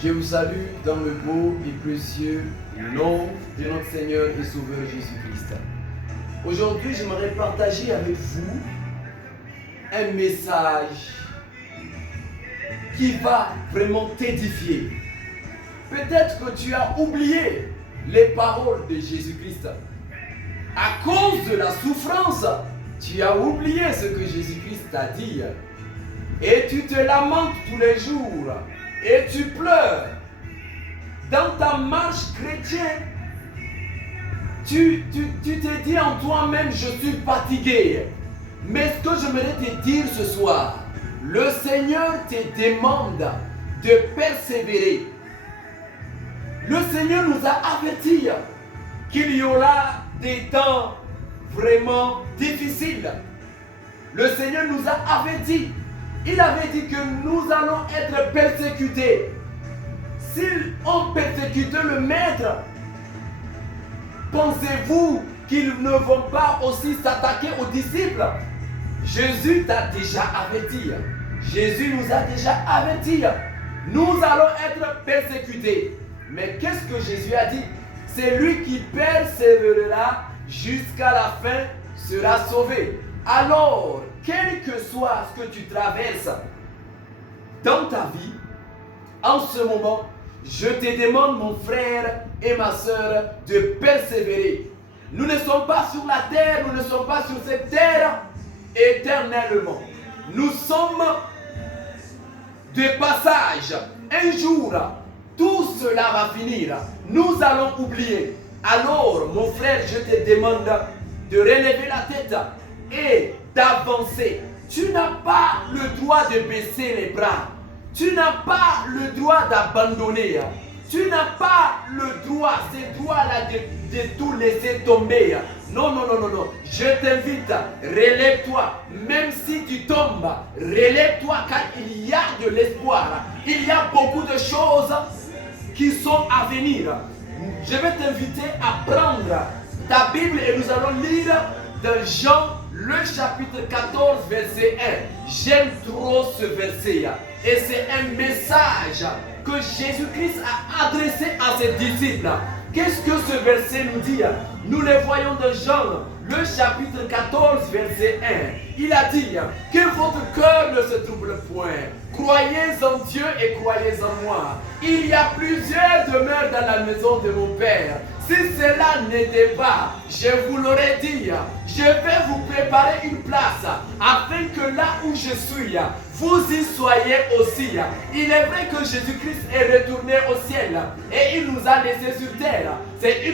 Je vous salue dans le beau et précieux nom de notre Seigneur et Sauveur Jésus-Christ. Aujourd'hui, j'aimerais partager avec vous un message qui va vraiment t'édifier. Peut-être que tu as oublié les paroles de Jésus-Christ. À cause de la souffrance, tu as oublié ce que Jésus-Christ t'a dit. Et tu te lamentes tous les jours. Et tu pleures. Dans ta marche chrétienne, tu te dis en toi-même, je suis fatigué. Mais ce que j'aimerais te dire ce soir, le Seigneur te demande de persévérer. Le Seigneur nous a avertis qu'il y aura des temps vraiment difficiles. Le Seigneur nous a avertis. Il avait dit que nous allons être persécutés. S'ils ont persécuté le Maître, pensez-vous qu'ils ne vont pas aussi s'attaquer aux disciples? Jésus t'a déjà averti. Jésus nous a déjà averti. Nous allons être persécutés. Mais qu'est-ce que Jésus a dit? C'est lui qui persévérera jusqu'à la fin sera sauvé. Alors, quel que soit ce que tu traverses dans ta vie, en ce moment, je te demande, mon frère et ma soeur, de persévérer. Nous ne sommes pas sur la terre, nous ne sommes pas sur cette terre éternellement. Nous sommes de passage. Un jour, tout cela va finir. Nous allons oublier. Alors, mon frère, je te demande de relever la tête et d'avancer. Tu n'as pas le droit de baisser les bras. Tu n'as pas le droit d'abandonner. Tu n'as pas le droit, ces droits-là, de tout laisser tomber. Non, non, non, non, non. Je t'invite, relève-toi. Même si tu tombes, relève-toi car il y a de l'espoir. Il y a beaucoup de choses qui sont à venir. Je vais t'inviter à prendre ta Bible et nous allons lire dans Jean, le chapitre 14, verset 1. J'aime trop ce verset. Et c'est un message que Jésus-Christ a adressé à ses disciples. Qu'est-ce que ce verset nous dit? Nous le voyons dans Jean, le chapitre 14, verset 1. Il a dit que votre cœur ne se trouble point. Croyez en Dieu et croyez en moi. Il y a plusieurs demeures dans la maison de mon Père. Si cela n'était pas, je vous l'aurais dit, je vais vous préparer une place afin que là où je suis, vous y soyez aussi. Il est vrai que Jésus-Christ est retourné au ciel et il nous a laissés sur terre. C'est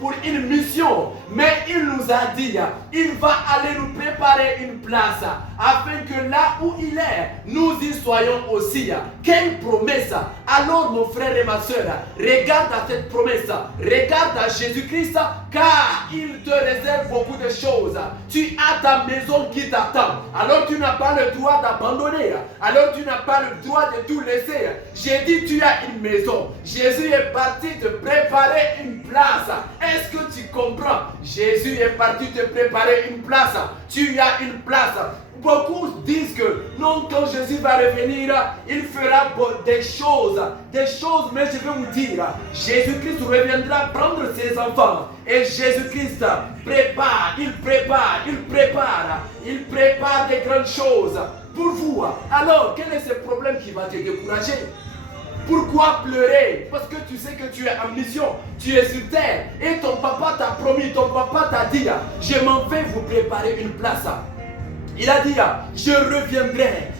pour une mission, mais il nous a dit, il va aller nous préparer une place afin que là où il est, nous y soyons aussi. Quelle promesse! Alors mon frère et ma soeur, regarde à cette promesse, regarde à Jésus-Christ, car il te réserve beaucoup de choses. Tu as ta maison qui t'attend. Alors tu n'as pas le droit d'abandonner. Alors tu n'as pas le droit de tout laisser. J'ai dit tu as une maison. Jésus est parti te préparer une place. Est-ce que tu comprends? Jésus est parti te préparer une place. Tu as une place. Beaucoup disent que non, quand Jésus va revenir, il fera des choses, mais je vais vous dire, Jésus-Christ reviendra prendre ses enfants et Jésus-Christ prépare des grandes choses pour vous. Alors, quel est ce problème qui va te décourager? Pourquoi pleurer? Parce que tu sais que tu es en mission, tu es sur terre et ton papa t'a promis, ton papa t'a dit, je m'en vais vous préparer une place. Il a dit, je reviendrai.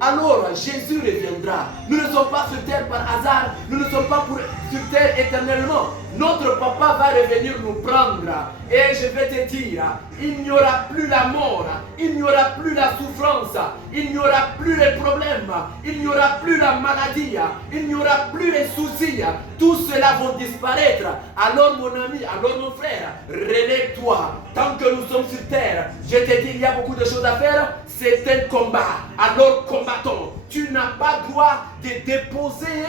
Alors Jésus reviendra. Nous ne sommes pas sur terre par hasard. Nous ne sommes pas sur terre éternellement. Notre papa va revenir nous prendre. Et je vais te dire, il n'y aura plus la mort. Il n'y aura plus la souffrance. Il n'y aura plus les problèmes. Il n'y aura plus la maladie. Il n'y aura plus les soucis. Tout cela va disparaître. Alors mon ami, alors mon frère, relève-toi. Tant que nous sommes sur terre, je te dis, il y a beaucoup de choses à faire. C'est un combat. Alors combattons. Tu n'as pas droit de déposer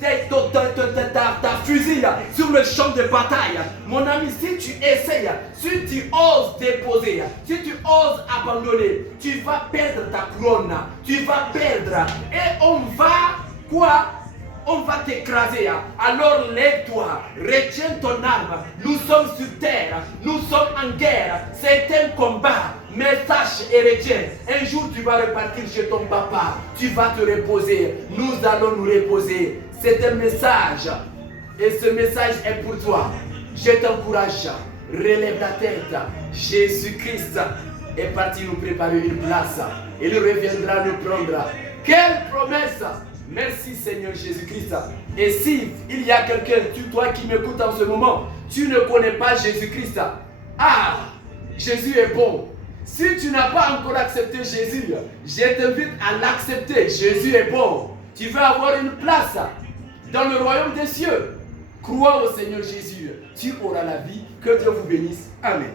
ta fusil sur le champ de bataille. Mon ami, si tu essayes, si tu oses déposer, si tu oses abandonner, tu vas perdre ta couronne. Tu vas perdre. Et on va quoi? on va t'écraser. Alors lève-toi, retiens ton arme. Nous sommes sur terre, nous sommes en guerre. C'est un combat. Mais sache et retiens, un jour tu vas repartir chez ton papa. Tu vas te reposer. Nous allons nous reposer. C'est un message. Et ce message est pour toi. Je t'encourage. Relève la tête. Jésus-Christ est parti nous préparer une place. Il reviendra nous prendre. Quelle promesse! Merci Seigneur Jésus-Christ. Et si il y a quelqu'un, toi qui m'écoutes en ce moment, tu ne connais pas Jésus-Christ. Ah, Jésus est bon. Si tu n'as pas encore accepté Jésus, je t'invite à l'accepter. Jésus est bon. Tu veux avoir une place dans le royaume des cieux. Crois au Seigneur Jésus. Tu auras la vie. Que Dieu vous bénisse. Amen.